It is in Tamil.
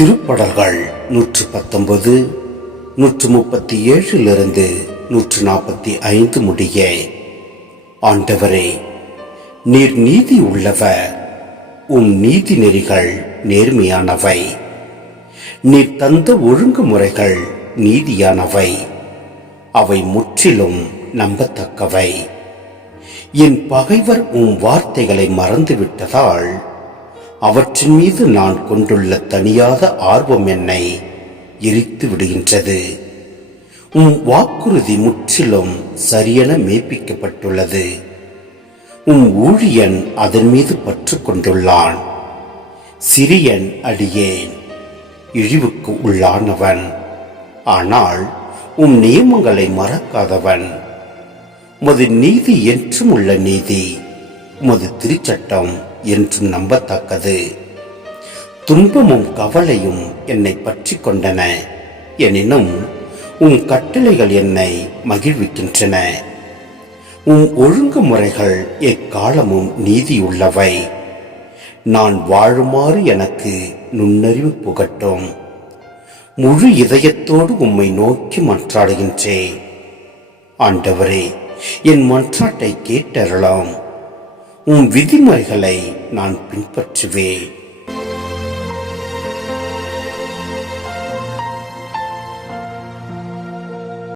திருப்படல்கள் 119, 137 145 முடிய. ஆண்டவரே, நீர் நீதி உள்ளவர், உம் நீதி நெறிகள் நேர்மையானவை. நீர் தந்த ஒழுங்குமுறைகள் நீதியானவை, அவை முற்றிலும் நம்பத்தக்கவை. என் பகைவர் உம் வார்த்தைகளை மறந்துவிட்டதால் அவற்றின் மீது நான் கொண்டுள்ள தனியாத ஆர்வம் என்னை எரித்து விடுகின்றது. உம் வாக்குறுதி முற்றிலும் சரியென மெய்ப்பிக்கப்பட்டுள்ளது. உம் ஊழியன் அதன் மீது பற்று கொண்டுள்ளான். சிறியன் அடியேன், இழிவுக்கு உள்ளானவன், ஆனால் உம் நியமங்களை மறக்காதவன். உமது நீதி என்றும் உள்ள நீதி, உமது திருச்சட்டம் என்றும் நம்பத்தக்கது. துன்பமும் கவலையும் என்னை பற்றி கொண்டன, எனினும் உன் கட்டளைகள் என்னை மகிழ்விக்கின்றன. உன் ஒழுங்குமுறைகள் எக்காலமும் நீதியுள்ளவை. நான் வாழுமாறு எனக்கு நுண்ணறிவு புகட்டும். முழு இதயத்தோடு உம்மை நோக்கி மன்றாடுகின்றேன். ஆண்டவரே, என் மன்றாட்டை கேட்டருளாம். உம் விதிமுறைகளை நான் பின்பற்றுவேன்.